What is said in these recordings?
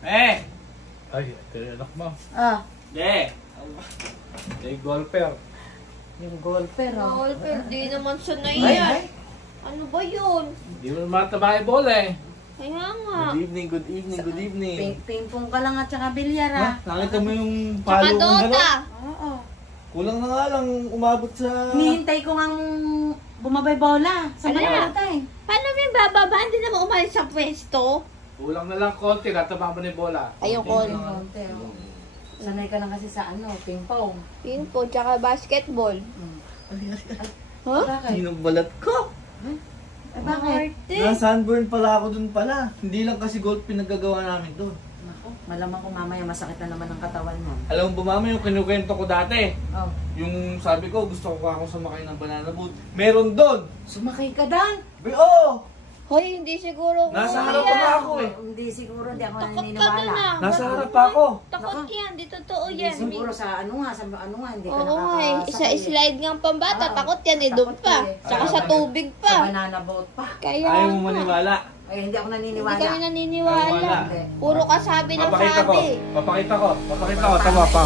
Eh! Ay, ito yung anak mo. Ah, Eh! Golfer. yung golfer, oh. Golfer, di naman siya na Ay, yan. ay. Ano ba yun? Di mo naman tabahe bola eh. Kaya nga. Good evening, good evening, good evening. Ping-pong ka lang at saka bilyar, Ha? ah. Nakita mo yung Tsaka palo kong Dota. gano'n? Oo. Kulang na nga lang umabot sa... Hinihintay ko ngang bumabay bola. Sa Ala. Manila, eh. Paano may bababa? Hindi naman umalis sa pwesto. Kulang na lang konti, nataba mo na yung bola. Ayoko. Konti lang. Konti, oh. Sanay ka lang kasi sa ping-pong. Yun po, tsaka basketball. Huh? Bakit? Sinong balat ko? Eh, bakit? Arte. Na-sunburn pala ako dun pala. Hindi lang kasi golf pinagagawa namin dun. Naku, malamang kung mamaya masakit na naman ang katawan mo. Alam mo ba mama yung kinukwento ko dati? Oh. Yung sabi ko gusto ko akong sumakay ng banana boat. Meron dun! Sumakay ka dan. Oo! Hoy, hindi siguro. Nasa kuya. harap pa nga ako eh. Hindi siguro, hindi ako Takot ka naniniwala. na. Nasa harap pa ako. Takot Naka. yan, di totoo Hindi yan. siguro sa ano nga, hindi ka Oo nga eh. nakakasakay. Isa-slide nga ang pambata. Oo. Takot yan eh. Doon Takot pa. ka eh. Tsaka Ayaw sa mo tubig Sa pa. banana boat pa. Kaya Ayaw mo nga. maniwala. Ay, hindi ako Hindi naniniwala. kami naniniwala. Wala. Puro kasabi ng Papakita ko. sabi. Papakita ko. Papakita ko. Tama pa.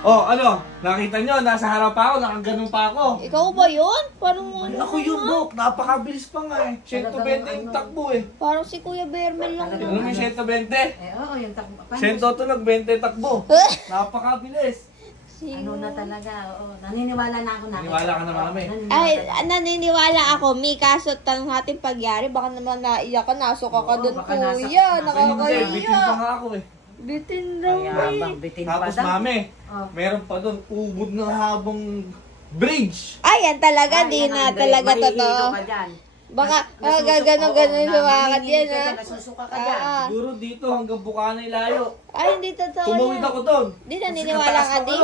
Oh, ano? Nakita nyo? Nasa harap pa ako. Nakaganon pa ako. Ikaw ba yun? Parang Ay, ako yung book. Napakabilis pa nga eh. 120 yung takbo eh. Parang si Kuya Bermel lang Ano naman. yung 120? Eh, oo, yung takbo. 100 to nag-20 takbo. Napakabilis. Ano na talaga, oo. Naniniwala na ako na. Naniniwala ka na, mami? Ay, naniniwala ako. May kaso tanong natin pagyari. Baka naman naiyak ka. Nasuka ka Oo, doon, baka nasa- kuya. nasa- Hindi, bitin pa Nakakaiyak. nga ako eh. Bitin daw Kaya eh. bang bitin pa Tapos daw. mami, Oh. meron pa doon ubod ng habang bridge. Ay, yan talaga. Ay, Di yan na ang talaga mahihilo totoo. ka dyan. Baka Nasusuka- gano'n-gano'n oo, sumakat nanginginig yan ka ha. dyan, Nasusuka ka dyan. Siguro dito hanggang Bukana layo. Ay, hindi totoo Tumawid yan. ako doon. Di naniniwala ka, di?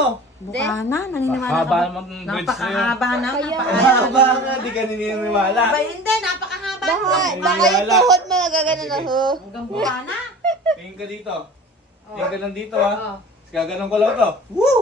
Bukana, naniniwala Haba ka. naman ng bridge na yun. Napakahaba na. Kaya- Haba nga, di ka naniniwala. Ba, hindi, napakahaba. Baka, Hanggang baka yung Wala. tuhod mo nagagano na ho. Bukana. Tingin ka dito. Tingin ka lang dito ha. Oo. Gaganon ko lang to. Woo!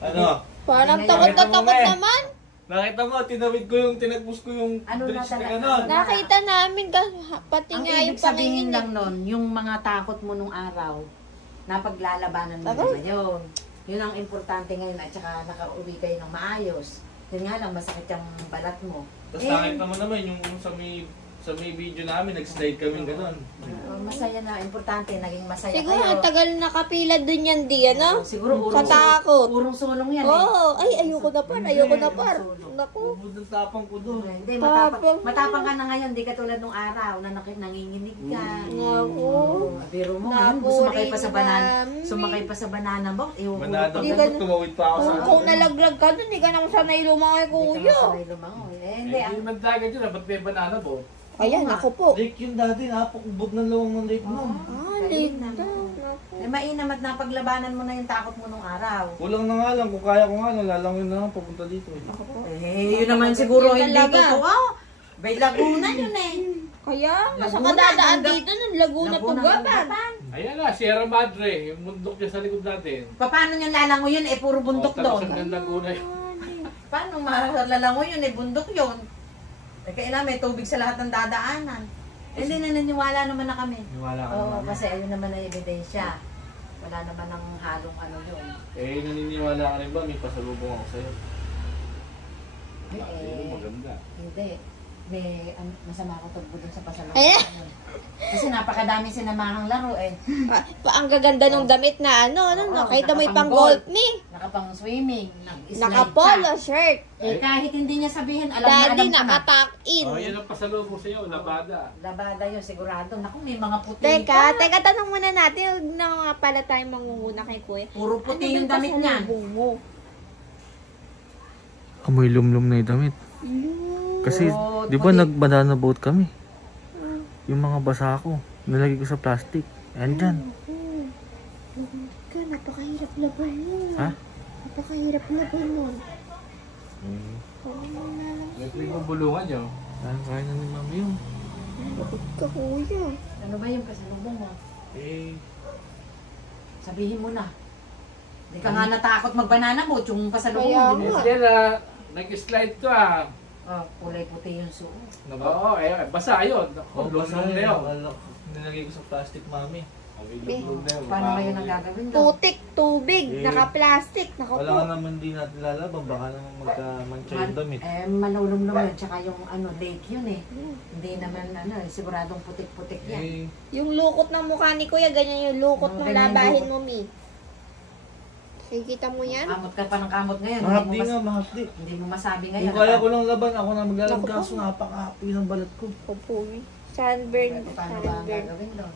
Ano? Parang Ay, takot na nakita mo takot ba eh? naman. Nakita mo, tinawid ko yung, tinagpus ko yung Ano na bridge na talaga? ganon. Nakita namin pati Ang nga yung ibig sabihin panginginig. lang nun, yung mga takot mo nung araw, napaglalabanan mo Ako? na ngayon. Yun ang importante ngayon at saka nakauwi kayo ng maayos. Yun nga lang, masakit yung balat mo. Tapos nakita mo naman yung sa may video namin, nag-slide kami ganon. Masaya na, importante, naging masaya Siguro kayo. ang tagal nakapila dun yan di, ano? Siguro Sa takot. urong sulong yan Oo, ay ayoko na par, ayoko na par. Sulong. Naku. Ubod ng tapang ko doon. Hindi, Tapang. matapang ka na ngayon, di katulad nung araw na nanginginig ka. Naku. Biro mo ngayon, sumakay pa sa Napuring sumakay pa sa banana boat, Manado Di ko, ka na- tumawid pa ako sa Kung nalaglag ka dun, hindi ka naman sanay lumangoy, kuya. Hindi, Hindi man dagat yun, ba't may banana po? Ayan, ako po. Lake yun dati, napakubod ng lawang ng lake nun. Ah, late na. Naku. Eh, mainam at napaglabanan mo na yung takot mo nung araw. Kulang na nga lang, kung kaya ko nga, lalangin na lang papunta dito. Eh, yun naman siguro Yun hindi talaga. totoo. Bay Laguna yun eh. Kaya, nasa Laguna, kadadaan ganda- dito ng Laguna Tugapan. Tugapan. Ayan na, Sierra Madre, yung bundok niya sa likod natin. Paano yung lalango yun? Eh, puro bundok Tapos doon. hanggang Laguna yun. Paano malalango yun? Eh, bundok yun. Eh, kailangan may tubig sa lahat ng dadaanan. Eh, hindi naniniwala naman na kami. Niwala ka Oo, naman. kasi ayun naman ang ebidensya. Wala naman ng halong ano yun. Eh, naniniwala ka rin ba? May pasalubong ako sa'yo. Eh, Maganda. hindi. May masama ko tugbo dun sa pasalubong. Ayan. Kasi napakadami sinamahang laro eh. Ang gaganda ng damit na ano, Oo, nakita mo yung pang nakapang-golf. golf me. Nakapang swimming, nag-slide Naka-polo ka. shirt. Eh, kahit hindi niya sabihin, alam na Daddy, alam ko na. naka-tuck in. Oh, yan ang pasalubong sa'yo, labada. Labada yun, sigurado. Naku, may mga puti Teka, tanong muna natin. Huwag na nga pala tayong mangunguna kay Kuya. Puro puti Ano yung ba damit sa niyan. lubong mo? Amoy lumlum na yung damit. Kasi, Oh, di ba puti. nag-banana boat kami? Yung mga basa ko, nilagay ko sa plastic. Andyan. Ka, napakahirap laban nun. Ha? Napakahirap laban nun. May kong bulungan nyo. Kaya na ni mami yun. Bakit ka, Kuya? Ano ba yung pasalubong mo? Eh, Sabihin mo na. Hindi ka nga natakot mag-banana boat, yung pasalubong Kaya mo. nga. Stella, nag-slide to ah. Oh, kulay puti yung suot. Oo, eh, basa yun. Oh, basa Lumlum na yun. Nilagay ko sa plastic, mami. Lumlum na yun. Paano kayo nagagawin doon? Putik, tubig, Eh, naka-plastic, Wala nga naka-po. naman din natin lalaban. Baka naman magka-mancha yung damit. Eh, manulumlum yun, tsaka yung ano, lake yun eh. Hindi naman, ano, siguradong putik-putik yan. Eh, Yung lukot ng mukha ni Kuya, ganyan yung lukot Oo, ng ganyan yung labahin lukot. mo, Mi. Kita mo yan? Kamot ka pa ng kamot ngayon. mahapdi nga, mahapdi. Hindi mo masabi ngayon. Kung kaya ko lang laban, ako na maglalab. Naku po. Kaso napaka-happy ng balat ko. Opo, Mi. Sunburn, Paano ba ang sunburn. gagawin doon?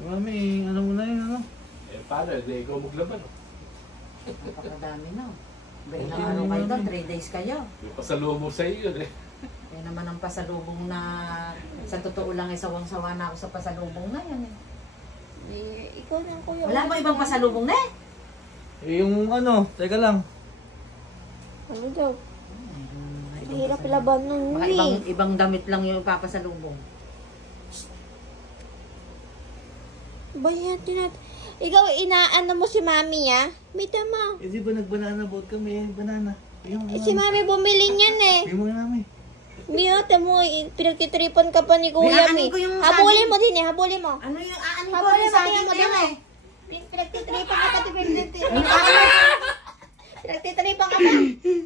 Mami, ano mo na yun, ano? Eh, paano? Hindi ikaw maglaban. Napakadami na. Ilang Okay araw naman kayo doon, yun. 3 days kayo. May pasalubong sa'yo yun eh. Yan naman ang pasalubong na sa totoo lang ay sawang-sawa na ako sa pasalubong na yan eh. Eh, ikaw na, Kuya. Wala mo ibang pasalubong na eh? Eh, yung ano, teka lang. Ano daw? Mahirap laban nun, Baka Mi. ibang damit lang yung papasalubong. Bayan, ikaw, inaano mo si Mami, ah? Mita mo. Eh, di ba nag-banana boat kami? Banana. Yung Eh, si Mami bumili niyan, eh. Yung mga mami. Mio, tamo, pinagtitripan ka pa ni Kuya, Binaanin Mi. ko yung Habulin saging. mo din, eh. Habulin mo. Ano yung aanin ko Habulin yung mo, saging tingnan mo, na yan tingnan eh? mo.